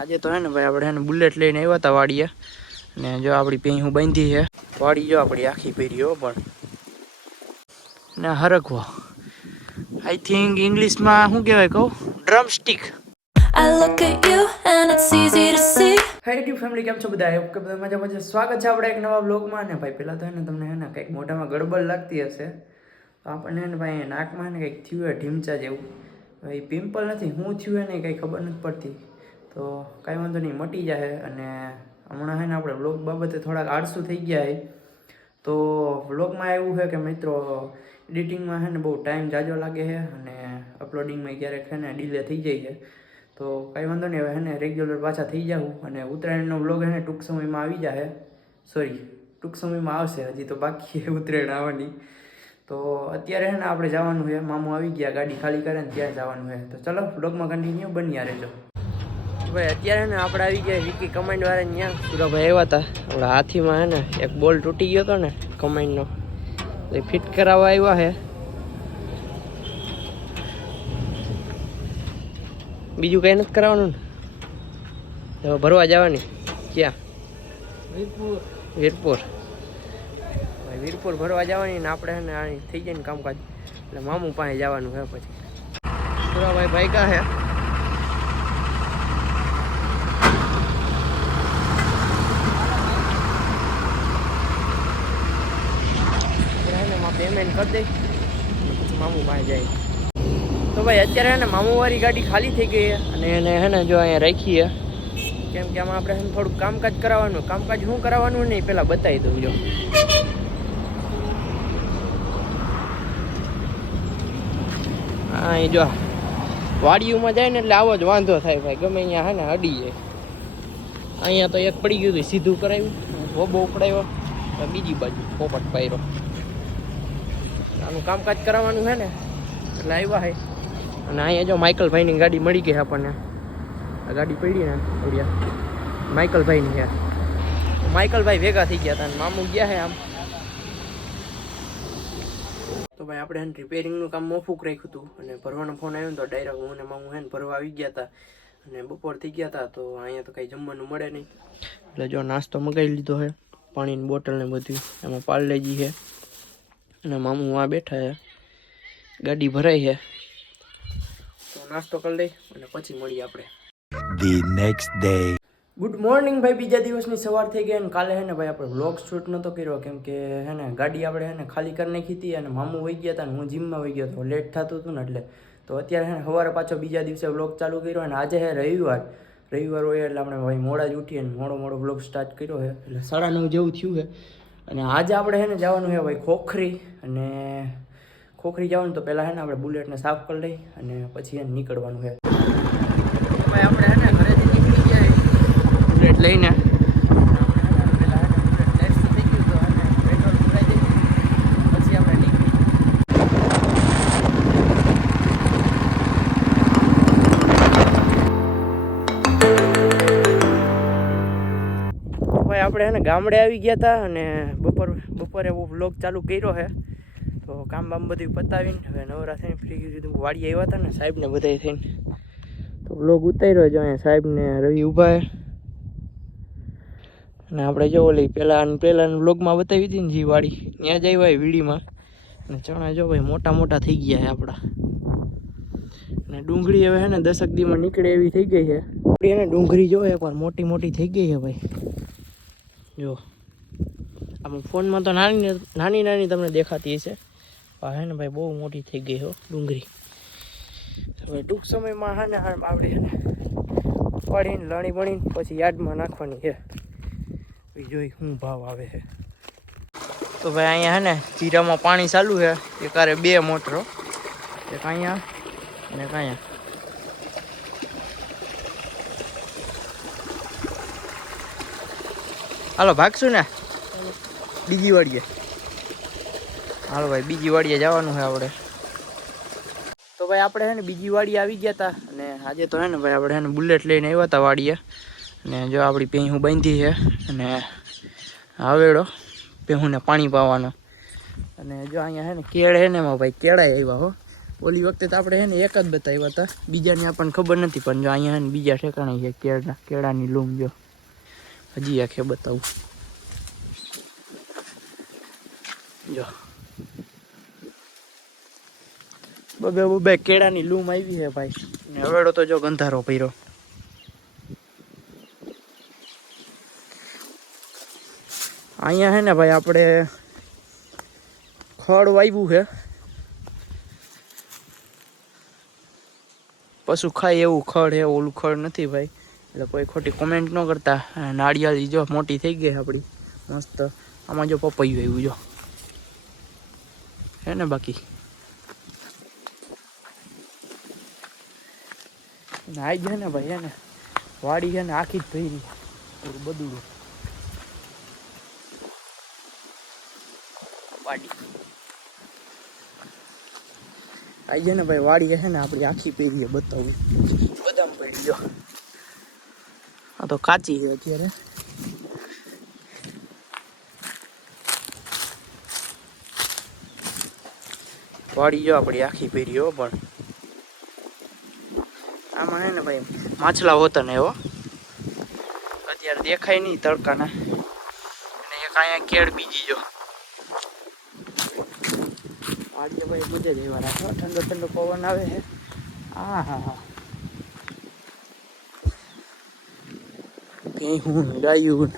આજે તો હે ને ભાઈ આપણે એને બુલેટ લઈને આવ્યા હતા વાડીએ. ને જો આપણી પેં હું બાંધી છે. વાડી જો આપણી આખી પહેરી પણ. ને હરકવો આઈ થિંક ઇંગ્લિશમાં શું કહેવાય કહું? Drum stick I look at you and it's easy to see. Hi YouTube family કેમ છો બધા? એવું કે બધા મજા મજા સ્વાગત છે આપણે એક નવા બ્લોગમાં ને ભાઈ પહેલાં તો હે ને તમને હે ને કંઈક મોઢામાં ગડબડ લાગતી હશે. તો આપણને ભાઈ નાકમાં ને કંઈક થયું હોય ઢીમચા જેવું. ભાઈ પિમ્પલ નથી. હું થયું એને ને કંઈ ખબર નથી પડતી. તો કાંઈ વાંધો નહીં, મટી જાય અને હમણાં હે ને આપણે બ્લોગ બાબતે થોડાક આળસુ થઈ ગયા છે તો વ્લોગમાં એવું છે કે મિત્રો, એડિટિંગમાં છે ને બહુ ટાઈમ જાજો લાગે છે અને અપલોડિંગમાં ક્યારેક છે ને ડીલે થઈ જાય છે તો કાંઈ વાંધો નહીં, હવે છે ને રેગ્યુલર પાછા થઈ જાઉં અને ઉત્તરાયણનો વ્લોગ છે ને ટૂંક સમયમાં આવી જાય સોરી ટૂંક સમયમાં આવશે, હજી તો બાકી છે ઉત્તરાયણ આવવાની. તો અત્યારે છે ને આપણે જવાનું છે મામું આવી ગયા ગાડી ખાલી કરે ને ત્યાં જવાનું છે તો ચલો બ્લોગમાં કન્ટિન્યુ બન્યા રહેજો. ભાઈ અત્યારે ને આપણે આવી ગયા વિકી કમાન્ડ વાળા ત્યાં. સુરાભાઈ આવ્યા હતા આપણા હાથીમાં હે ને એક બોલ તૂટી ગયો હતો ને કમાન્ડનો એ ફિટ કરાવવા આવ્યા છે બીજું કંઈ નથી કરાવવાનું ને? હવે ભરવા જવાની. ક્યાં? વીરપુર. વીરપુર. ભાઈ વીરપુર ભરવા જવાની ને આપણે ને થઈ જાય ને કામકાજ. એટલે મામું પાસે જવાનું હે પછી. સુરાભાઈ ભાઈ કા હે? પેમેન્ટ કરી દઈ મામું પાસે જાય. તો ભાઈ, અત્યારે ને મામુવાળી ગાડી ખાલી થઈ ગઈ અને એને હે ને જો અહીંયા રાખી કેમ કે આમાં આપણે થોડુંક કામકાજ કરાવવાનું. કામકાજ શું કરાવવાનું નહીં પહેલાં બતાવી દઉં જો. હા એ જો. વાડીઓમાં જાય ને એટલે આવો જ વાંધો થાય ભાઈ. ગમે અહીંયા હે ને અડી જાય. અહીંયા તો એક પડી ગયું હતું, સીધું કરાવ્યું. હોબો ઉપડાવ્યો બીજી બાજુ, પોપટ પાયરો. આનું કામકાજ કરાવવાનું છે ને, એટલે આવ્યા હે અને અહીંયા જો માઇકલભાઈની ગાડી મળી ગઈ આપણને. આ ગાડી પડી ને, ઓડિયા. માઇકલભાઈની છે. માઇકલભાઈ ભેગા થઈ ગયા હતા મામું ગયા હે આમ. તો ભાઈ, આપણે રિપેરિંગનું કામ મોફુક રાખ્યું હતું. અને ભરવાનો ફોન આવ્યો તો ડાયરેક્ટ હું ને મામું હે ને ભરવા આવી ગયા હતા અને બપોર થઈ ગયા હતા તો અહીંયા તો કંઈ જમવાનું મળે નહીં. એટલે જો નાસ્તો મગાવી લીધો છે, પાણીની બોટલ ને બધું, એમાં પાર્લેજી છે. અને મામું આ બેઠા છે. ગાડી ભરાઈ છે. તો નાસ્તો કરી લઈ અને પછી મળીએ આપણે. The next day good morning ભાઈ બીજા દિવસની સવાર થઈ ગઈ અને કાલે હે ને ભાઈ આપણે વ્લોગ શૂટ નહોતો કર્યો. કેમ કે હે ને ગાડી આપણે હે ને ખાલી કરી નાખી હતી અને મામું વહી ગયા હતા ને હું જીમમાં વહી ગયો હતો. લેટ થતું હતું ને એટલે. તો અત્યારે હે ને સવારે પાછો બીજા દિવસે વ્લોગ ચાલુ કર્યો અને આજે હે રવિવાર. રવિવાર હોય એટલે આપણે ભાઈ મોડા જ ઉઠીએ અને મોડો મોડો વ્લોગ સ્ટાર્ટ કર્યો છે. એટલે સાડા નવ જેવું થયું છે. અને આજે આપણે હે ને જવાનું છે ભાઈ ખોખરી અને ખોખરી જવાનું તો પહેલાં હે ને આપણે બુલેટને સાફ કરી લઈ અને પછી એને નીકળવાનું છે. આપણે હે ને ઘરેથી નીકળી ગયા બુલેટ લઈને ભાઈ આપણે એને ગામડે આવી ગયા હતા અને બપોર, બપોરે વ્લોગ ચાલુ કર્યો છે તો કામ બામ બધું પતાવીને હવે નવરા થઈને ફ્રી કીધું વાડી આવ્યા હતા ને સાહેબને બધા થઈને. તો વ્લોગ ઉતાર્યો જો અહીંયા સાહેબને, રવિ ઊભા છે અને આપણે જો ઓલી પહેલાં પહેલાં વ્લોગમાં બતાવી હતી ને જે વાડી, ત્યાં જ આવ્યા વીડીમાં. અને ચણા જો ભાઈ મોટા મોટા થઈ ગયા છે આપણા. અને ડુંગળી હવે હે ને દસક દીમાં નીકળે એવી થઈ ગઈ છે એને ડુંગળી જો એકવાર મોટી મોટી થઈ ગઈ છે ભાઈ. જો, આમાં ફોનમાં તો નાની નાની નાની તમને દેખાતી હશે. હે ને ભાઈ બહુ મોટી થઈ ગઈ હો, ડુંગળી. હવે ટૂંક સમયમાં હા ને આપણે પડીને લણી બણીને પછી યાર્ડમાં નાખવાની છે જોઈ શું ભાવ આવે છે તો ભાઈ અહીંયા હે ને જીરામાં પાણી ચાલુ છે એક આરે બે મોટરો એક અહીંયા અને એક અહીંયા. હાલો, ભાગશું ને? બીજી વાડીએ. હાલો ભાઈ, બીજી વાડીએ જવાનું છે આપણે. તો ભાઈ, આપણે છે ને બીજી વાડી આવી ગયા હતા અને આજે તો હે ને ભાઈ, આપણે હે ને બુલેટ લઈને આવ્યા હતા વાડીએ. અને જો આપણી પેહું બાંધી છે અને આવેડો પેહુંને પાણી પાવાનો. અને જો અહીંયા છે ને કેળ છે ને એમાં ભાઈ કેળાય આવ્યા હો. ઓલી વખતે તો આપણે હે ને એક જ બતાવ્યા હતા બીજાની આપણને ખબર નથી, પણ જો અહીંયા હે ને બીજા ઠેકાણા છે કેળા કેળાની લૂમ જો. હજી આખે બતાવું. જો. બબે બબે કેળાની લૂમ આવી છે ભાઈ. ને હવેડો તો જો ગંધારો પર્યો અહીંયા હે ને ભાઈ આપણે ખડ વાવ્યું છે પશુ ખાય એવું ખડ હે, ઓલું ખડ નથી ભાઈ. એટલે કોઈ ખોટી કોમેન્ટ ન કરતા. નાળિયેરી જો મોટી થઈ ગઈ આપણી મસ્ત. આમાં જો પપૈયું આવ્યું, જો. હે ને બાકી? આવી જાય ને ભાઈ, હે ને. વાડી છે ને આખી જ થઈ રહી પૂરું બધું. વાડી. આઈ જાય ને ભાઈ, વાડી છે ને આપણી આખી પેઢીએ બતાવું. બદામ પડી ગયો તો કાચી છે અત્યારે. વાળી જો આપણી આખી હો, પણ. આમાં હે ને ભાઈ, માછલા હોતા ને એવો અત્યારે દેખાય નહીં તડકાના. અને એક અહીંયા કેળ બીજી જો. આજે ભાઈ મજા જ એવા રાખો ઠંડો ઠંડો પવન આવે છે આ હા. હા કઈ હું ગાયું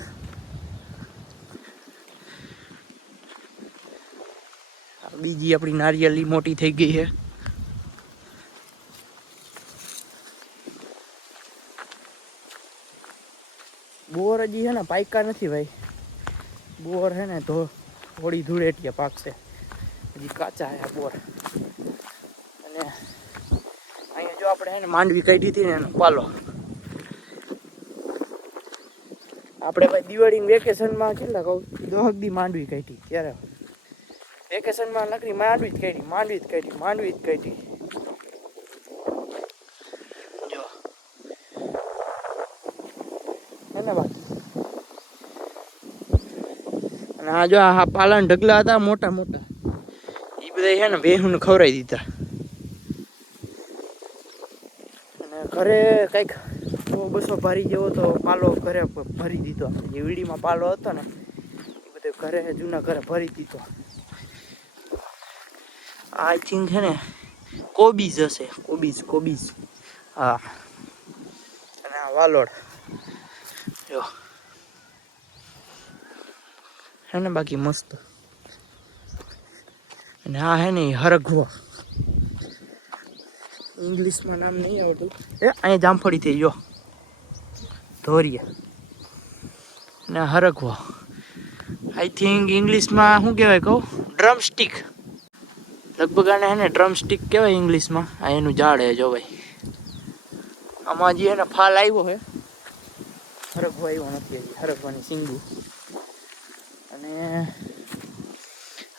બીજી આપણી નારિયેલી મોટી થઈ ગઈ છે. બોર હજી છે ને પાયકા નથી ભાઈ. બોર છે ને તો થોડી ધૂળેટીયા પાકશે. હજી કાચા છે બોર. અને અહીંયા જો આપણે માંડવી કાઢી હતી ને એનો પાલો. આપણે ભાઈ દિવાળી વેકેશનમાં કેટલા કહું દોહક દી માંડવી કાઢી ત્યારે વેકેશનમાં નકરી માંડવી જ કાઢી, માંડવી જ કાઢી, માંડવી જ કાઢી. જો. બાકી અને આ જો આ પાલન ઢગલા હતા, મોટા મોટા. એ બધા છે ને ભેહું ખવડાવી દીધા. અને ઘરે કંઈક સો બસો ભરી જેવો તો પાલો ઘરે ભરી દીધો. જે વીડીમાં પાલો હતો ને, એ બધો ઘરે જૂના ઘરે ભરી દીધો. આઈ થિંક છે ને, કોબીજ હશે. કોબીજ કોબીજ. હા. અને આ વાલોડ. જો. હે ને બાકી મસ્ત. અને આ હે ને હરગવો. ઇંગ્લિશમાં નામ નહીં આવતું. એ, અહીંયા જામફળી થઈ જો. ધોરિયા અને આ આઈ થિંક ઇંગ્લિશમાં શું કહેવાય કહું? ડ્રમ સ્ટીક લગભગ આને હે ને ડ્રમ સ્ટીક કહેવાય ઇંગ્લિશમાં આ એનું ઝાડ હે જો ભાઈ. આમાં જે એને ફાલ આવ્યો હે. હરગવો આવ્યો નથી હજી. હરગવાની સિંગુ. અને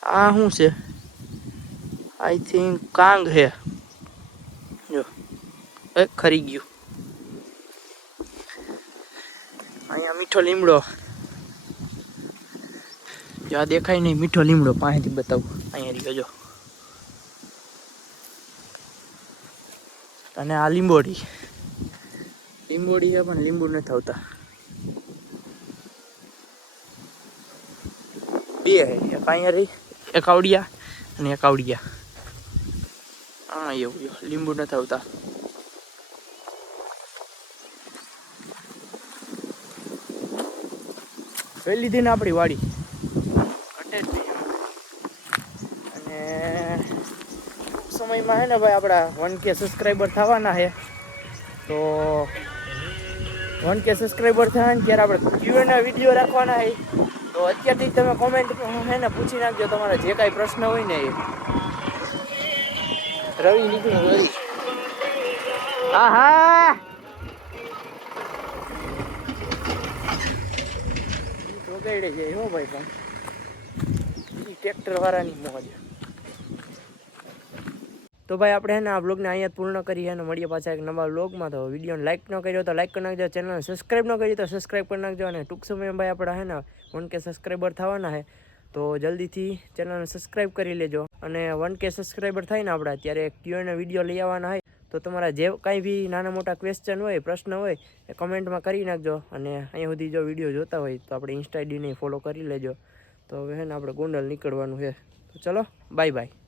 આ શું છે? આઈ થિંક કાંગ હે. જો. એ ખરી ગયું અહીંયા મીઠો લીમડો. જો આ દેખાય નહીં, મીઠો લીમડો પાસેથી બતાવું. અહીંયા રહ્યો અને આ લીંબોડી લીંબોડી છે પણ લીંબુ નથી આવતા. બે એક અહીંયા રહી, એક આવડિયા અને એક આવડિયા. હા, એવું લીંબુ નથી આવતા. પહેલી દિન આપણી વાડી. ઘટે જ અને સમયમાં હે ને ભાઈ આપણા વન કે સબસ્ક્રાઈબર થવાના છે. તો વન કે સબસ્ક્રાઈબર થાય ને ત્યારે આપણે ક્યુએના વીડિયો રાખવાના છે. તો અત્યારથી તમે કોમેન્ટ હે ને પૂછી નાખજો તમારા જે કાંઈ પ્રશ્ન હોય ને એ. રવિ નીકળ્યો રવિ. આહા ચોગાડે છે હો ભાઈ પણ? ટ્રેક્ટર વાળાની મોજ. તો ભાઈ આપણે હે ને આ બ્લોગને અહીંયા પૂર્ણ કરી અને મળીએ પાછા એક નવા બ્લોગમાં તો વિડીયોને લાઈક ન કર્યો તો લાઈક કરી નાખજો ચેનલને સબસ્ક્રાઈબ ન કરી તો સબસ્ક્રાઈબ કરી નાખજો અને ટૂંક સમયમાં ભાઈ આપણા હે ને વન કે સબસ્ક્રાઈબર થવાના છે તો જલ્દીથી ચેનલને સબસ્ક્રાઈબ કરી લેજો. અને વન કે સબસ્ક્રાઈબર થાય ને આપણા, ત્યારે ક્યુએના વીડિયો લઈ આવવાના હોય તો તમારા જે કાંઈ બી નાના મોટા ક્વેશ્ચન હોય, પ્રશ્ન હોય, એ કમેન્ટમાં કરી નાખજો. અને અહીંયા સુધી જો વીડિયો જોતા હોય, તો આપણે ઇન્સ્ટા આઈડીને ફોલો કરી લેજો. તો હવે ને, આપણે ગોંડલ નીકળવાનું છે. તો ચલો બાય બાય